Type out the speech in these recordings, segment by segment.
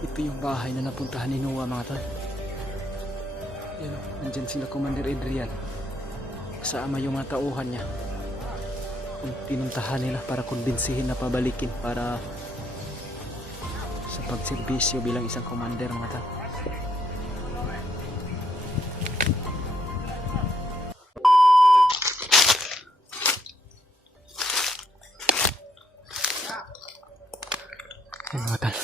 Ito yung bahay na napuntahan ni Noah, mga tol. Yan o, nandyan sila Commander Adrian. Kasama yung mga tauhan niya. Kung pinuntahan nila para kumbinsihin na pabalikin para sa pagserbisyo bilang isang commander, mga tol. Yan, mga tol.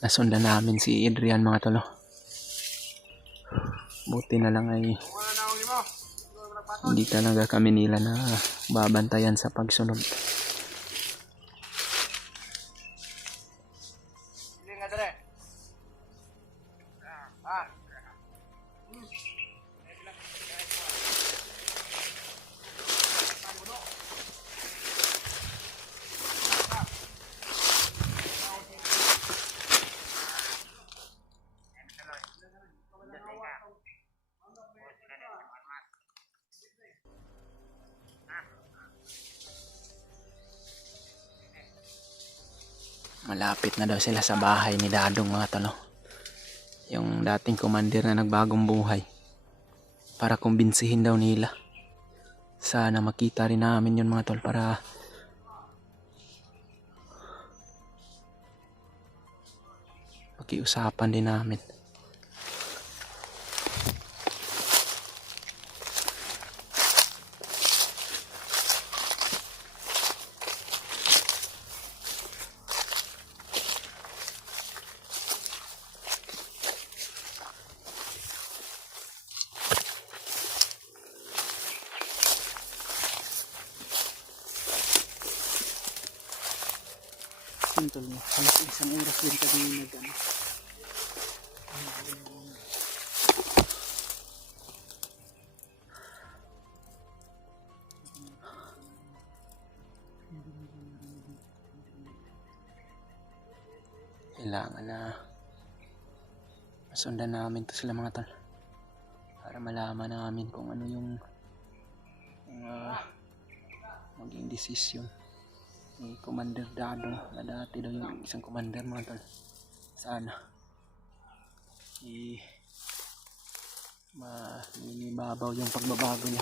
Nasundan namin si Adrian, mga tol. Buti na lang ay hindi talaga kami nila na babantayan sa pagsunod. Malapit na daw sila sa bahay ni Dadong, mga tol. Yung dating commander na nagbagong buhay. Para kumbinsihin daw nila. Sana makita rin namin yun, mga tol, para pakiusapan din namin. Tol mo, halos isang oras din kami nag-ano. Kailangan na masundan namin to sila, mga tol, para malaman namin kung ano yung maging desisyon ni Commander Dadong na dati daw yung isang commander, mga tol. Sana manibabaw yung pagbabago niya.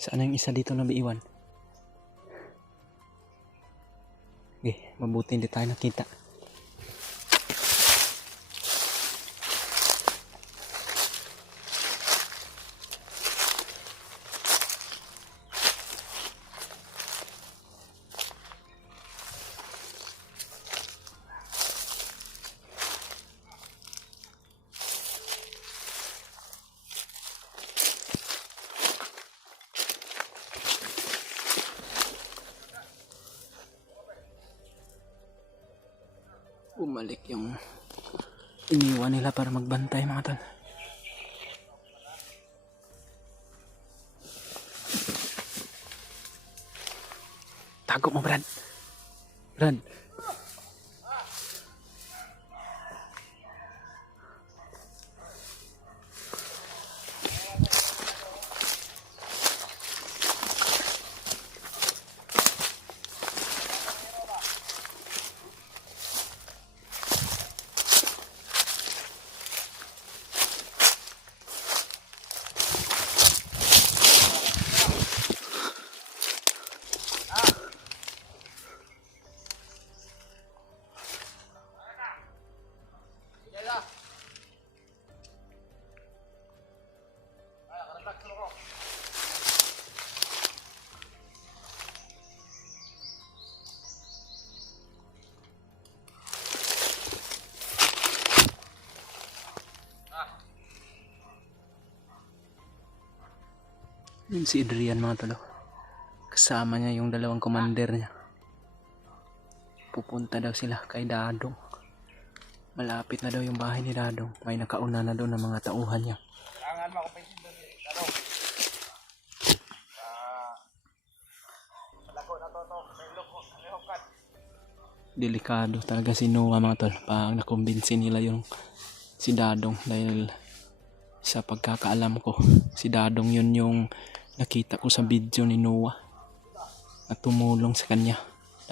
Saan yung isa dito na biiwan? Okay, mabuti hindi tayo nakita. Bumalik yung Iniwan nila para magbantay mga tol. Tago mo, Brad. Brad. Yun si Adrian mga tolo. Kasama niya yung dalawang commander niya. Pupunta daw sila kay Dadong. Malapit na daw yung bahay ni Dadong. May nakauna na doon ng mga tauhan niya. Delikado talaga si Noah mga tol. Pag nakumbinsi nila yung si Dadong. Dahil sa pagkakaalam ko, si Dadong yun yung nakita ko sa video ni Noah na tumulong sa kanya.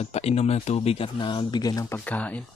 Nagpainom ng tubig at nagbigay ng pagkain.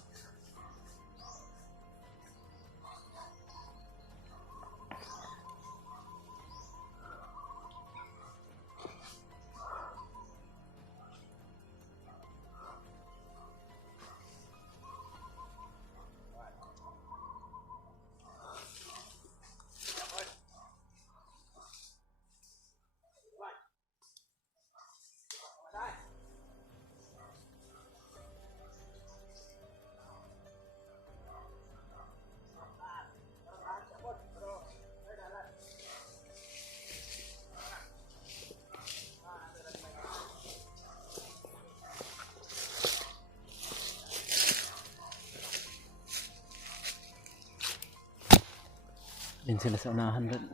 Yan sila sa unahan doon.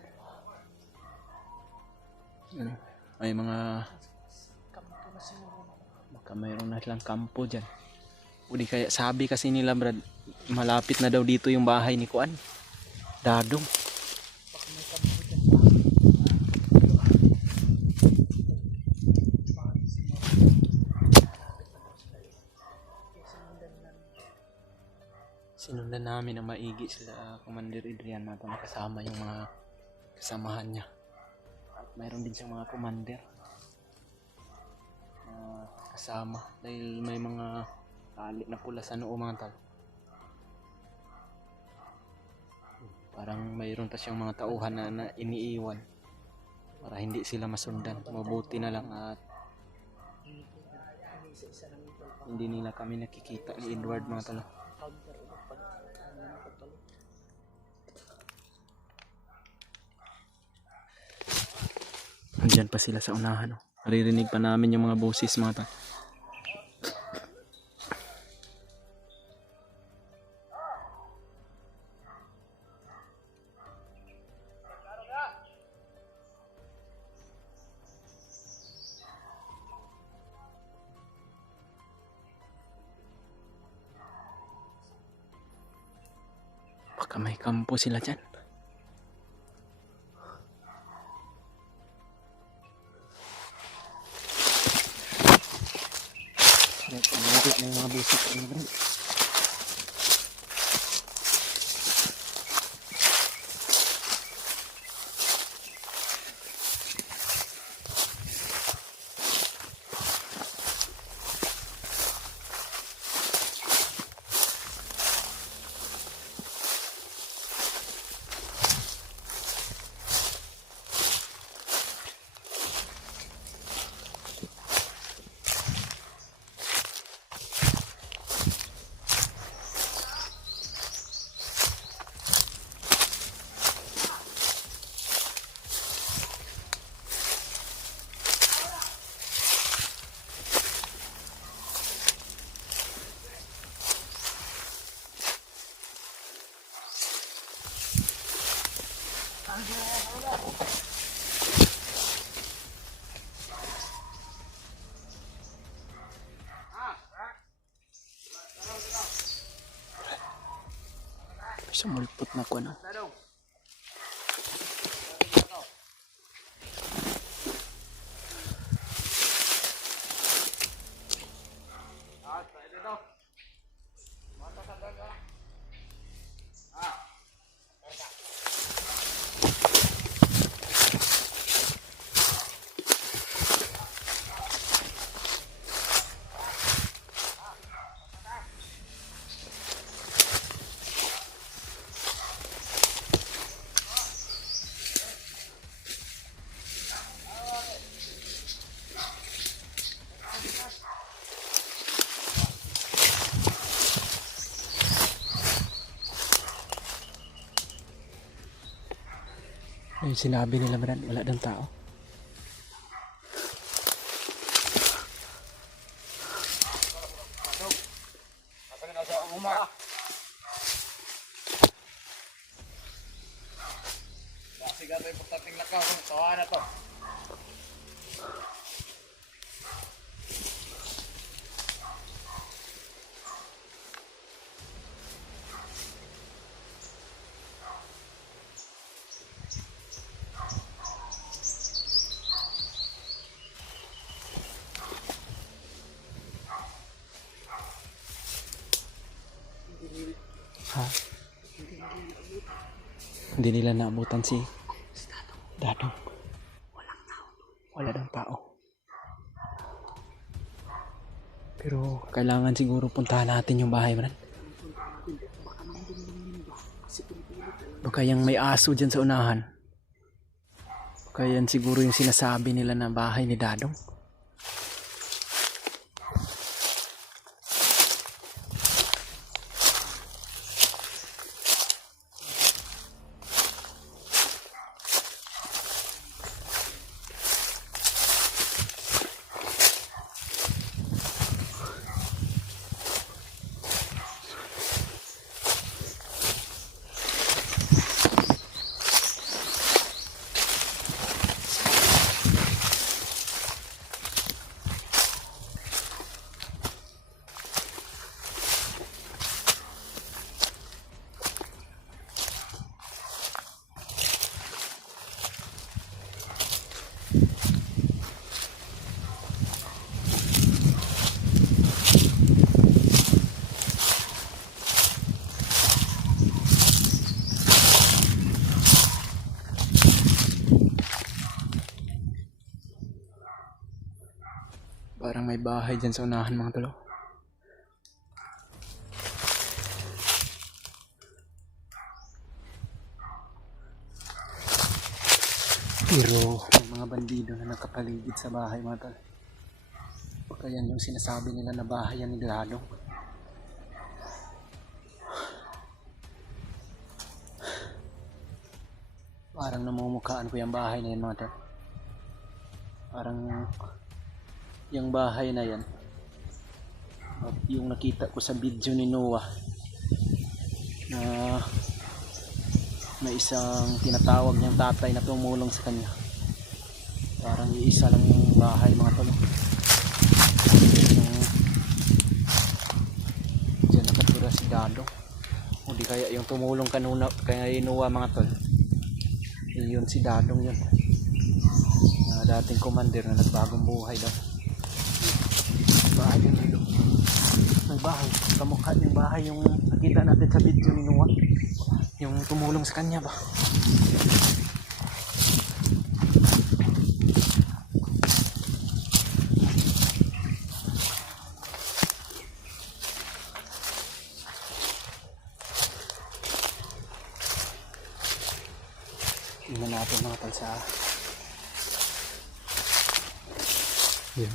May mga baka mayroon na silang kampo dyan. O di kaya sabi kasi nila Brad, malapit na daw dito yung bahay ni Kuan Dadong. Sinundan namin na maigi sila Commander Adrian na kasama yung mga kasamahan niya. At mayroon din siyang mga commander kasama dahil may mga tali na pula sa noo mga tal. Parang mayroon pa siyang mga tauhan na iniiwan para hindi sila masundan. Mabuti na lang at hindi nila kami nakikita ni Edward mga tal. Andyan pa sila sa unahan. Naririnig pa namin yung mga boses mga tal. Baka may kampo sila dyan. Wala na yung mga busik. Sumulpot na ko ano. Yung sinabi nila Brad, wala daw tao. Sige, ito importanteng lakaw. Tawa na to. Ha? Hindi nila naabutan si Dadong. Wala daw tao. Pero kailangan siguro puntahan natin yung bahay, Brad. Baka yung may aso dyan sa unahan. Baka yan siguro yung sinasabi nila na bahay ni Dadong. Parang may bahay dyan sa unahan mga tolo. Pero may mga bandido na nakapaligid sa bahay mga tol. Baka yan yung sinasabi nila na bahay yan ni Dadong. Parang namumukhaan ko yung bahay na yan mga tol. Parang yung bahay na yan at yung nakita ko sa video ni Noah na may isang tinatawag niyang tatay na tumulong sa kanya. Parang iisa lang yung bahay mga tol. Diyan nakatira si Dadong. O di kaya yung tumulong kanuna kay Noah mga tol. Yun si Dadong yun. Dating commander na nagbagong buhay daw. Bahay yun dito. May bahay. Kamukha yung bahay yung nakita natin sa video ni Noah. Yung tumulong sa kanya ba. Tingnan natin mga tol sa yun.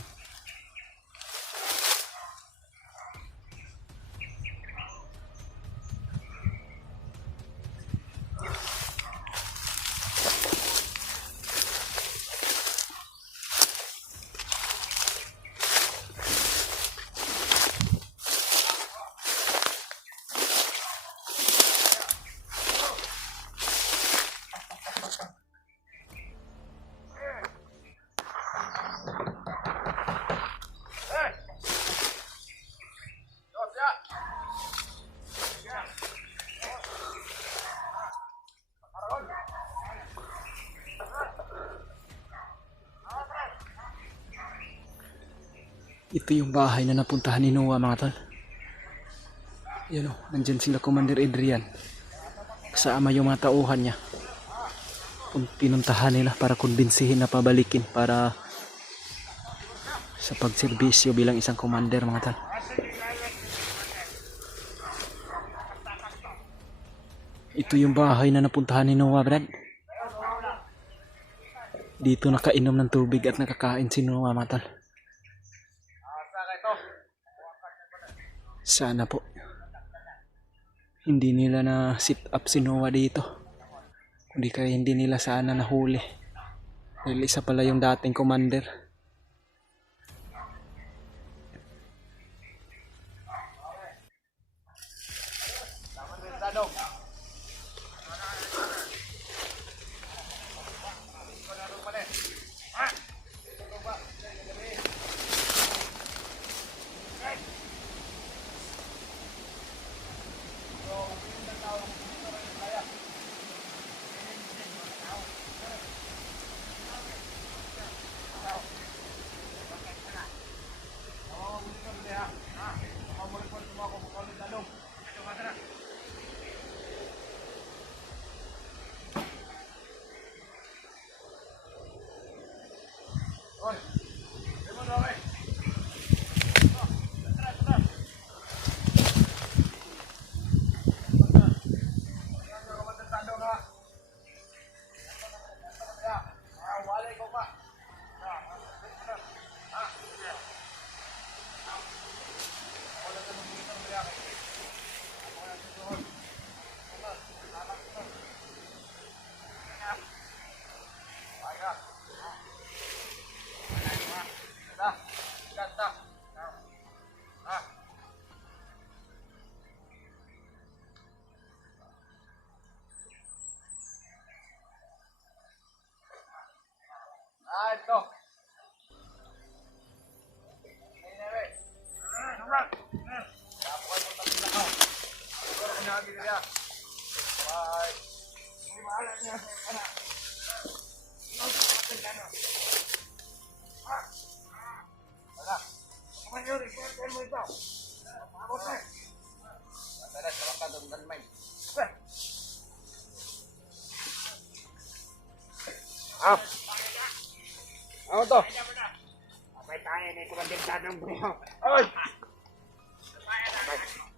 Ito yung bahay na napuntahan ni Noah mga tol. Yan o, nandyan sila Commander Adrian. Kasama yung mga tauhan niya. Pinuntahan nila para kumbinsihin na pabalikin para sa pagserbisyo bilang isang commander mga tol. Ito yung bahay na napuntahan ni Noah, Brad. Dito nakainom ng tubig at nakakain si Noah mga tol. Sana po hindi nila na sit up si Noah dito. Kundi kaya hindi nila sana nahuli. Dahil isa pala yung dating commander. Ito. Ah. Ano to? Abay tayo na ito ang bintana ng buhay. Ay!